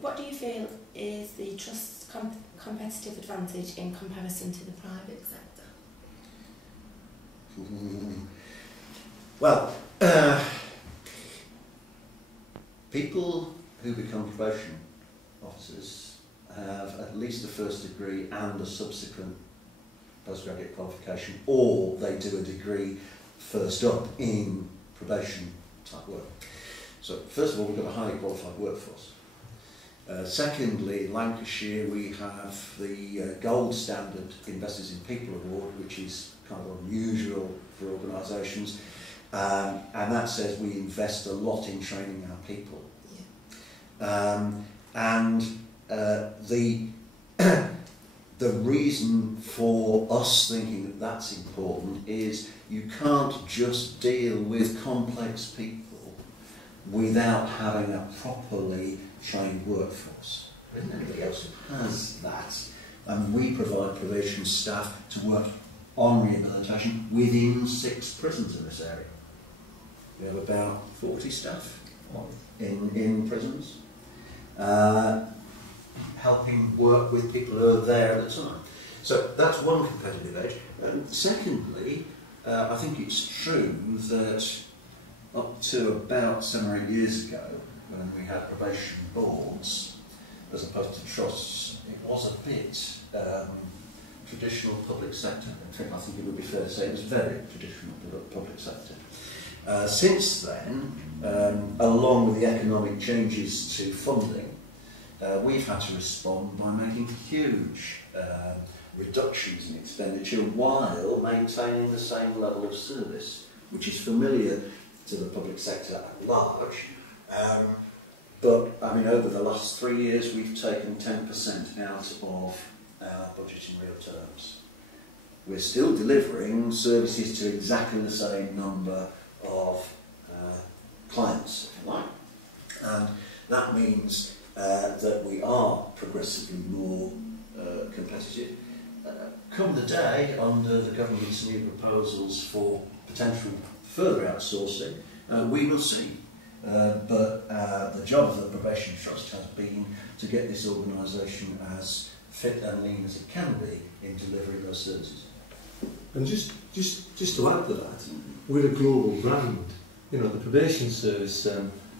what do you feel is the Trust's competitive advantage in comparison to the private sector? Well, people who become probation officers have at least a first degree and a subsequent postgraduate qualification, or they do a degree first up in probation type work. So first of all, we've got a highly qualified workforce. Secondly, in Lancashire we have the gold standard Investors in People award, which is kind of unusual for organisations, and that says we invest a lot in training our people. Yeah. The reason for us thinking that that's important is you can't just deal with complex people without having a properly trained workforce. There isn't anybody else who has that. And we provide probation staff to work on rehabilitation within 6 prisons in this area. We have about 40 staff in prisons, helping work with people who are there at the time. So that's one competitive edge. And secondly, I think it's true that up to about 7 or 8 years ago, when we had probation boards as opposed to trusts, it was a bit traditional public sector. In fact, I think it would be fair to say it was very traditional public sector. Since then, along with the economic changes to funding, we've had to respond by making huge reductions in expenditure while maintaining the same level of service, which is familiar to the public sector at large. But I mean, over the last 3 years, we've taken 10% out of our budget in real terms. We're still delivering services to exactly the same number of clients, if you like. And that means that we are progressively more competitive. Come the day, under the government's new proposals for potential further outsourcing, we will see. But the job of the Probation Trust has been to get this organisation as fit and lean as it can be in delivering those services. And just to add to that, we're a global brand. You know, the probation service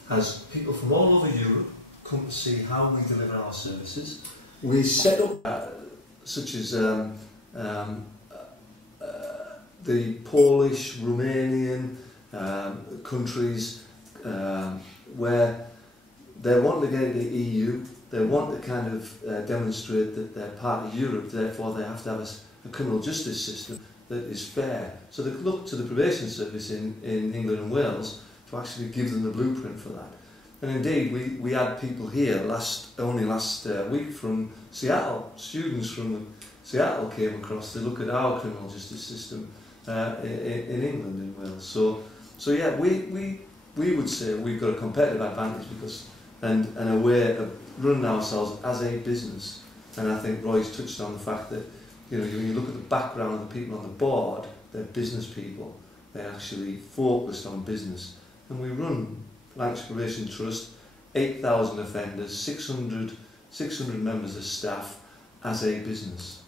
has people from all over Europe come to see how we deliver our services. We set up such as the Polish, Romanian countries where they want to get into the EU, they want to kind of demonstrate that they're part of Europe, therefore they have to have a criminal justice system that is fair. So they look to the probation service in England and Wales to actually give them the blueprint for that. And indeed, we had people here only last week from Seattle. Students from Seattle came across to look at our criminal justice system in England and Wales. So yeah, we would say we've got a competitive advantage because and a way of running ourselves as a business. And I think Roy's touched on the fact that, you know, when you look at the background of the people on the board, they're business people. They're actually focused on business. And we run Lancashire Probation Trust, 8,000 offenders, 600 members of staff as a business.